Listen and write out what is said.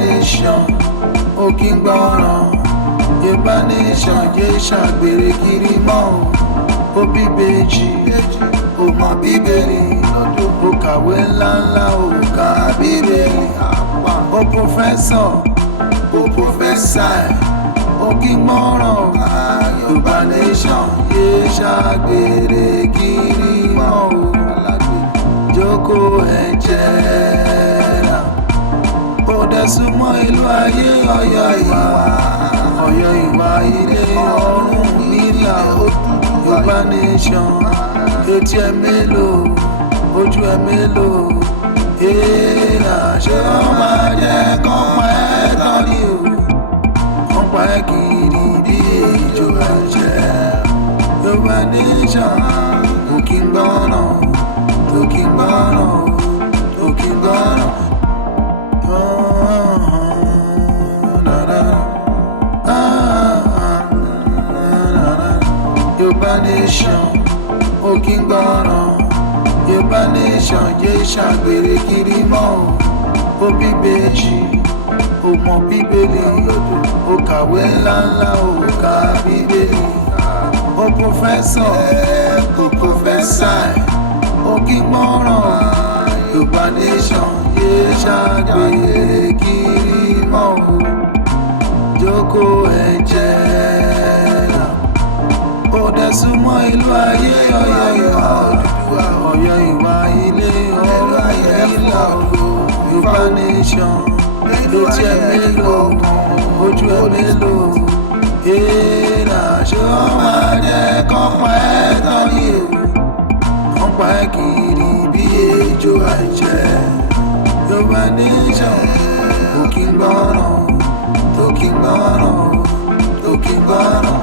nation ó kí ń gbọ́ràn. Yorùbá nation yé ṣàgbèrè kiri mọ́ ó bíbejì ó mọ bíbélì ó kàwé ńláńlá ó ka bíbélì ó pòfẹ́sọ̀ ó pòfẹ́sà ó kí ń gbọ́ràn. Yorùbá nation yé ṣàgbèrè kiri mọ́ ó jókòó ẹ̀jẹ̀ náà ó dẹ̀ súnmọ́ ìlú ayé Ọ̀yọ́ ìwà ilé ọ̀run nílà Yorùbá nation etí ẹ mélòó ojú ẹ mélòó èèrà ṣé wọ́n máa jẹ́ kán pa ẹ́ tán ni o wọ́n pa ẹ́ kiri bí ejò ẹ̀jẹ̀. Yorùbá nation kò kí ń gbọ́nà tó kí ń gbọ́nà tó kí ń gbọ́nà. Yorùbá nation ó kí ń gbọ́ràn. Yorùbá nation yé ṣàgbèrè kiri mọ́ ó bíbejì ó mọ bíbélì ó kàwé ńláńlá ó ka bíbélì ó pòfẹ́sọ̀ ó pòfẹ́sà ó kí ń gbọ́ràn. Yorùbá nation yé ṣàgbèrè kiri mọ́ jókòó ẹ̀jẹ̀ ó dẹ̀ súnmọ́ ìlú ayé Ọ̀yọ́ ìwà ilé ọ̀rọ̀ nílà Yorùbá nation etí ẹ mélòó ojú ẹ mélòó èèrà ṣé wọ́n máa jẹ́ kán pa ẹ́ tán ni o wọ́n pa ẹ́ kiri bí ejò ẹ̀jẹ̀. Yorùbá nation kò kí ń gbọ́ràn tó kí ń gbọ́ràn tó kí ń gbọ́ràn.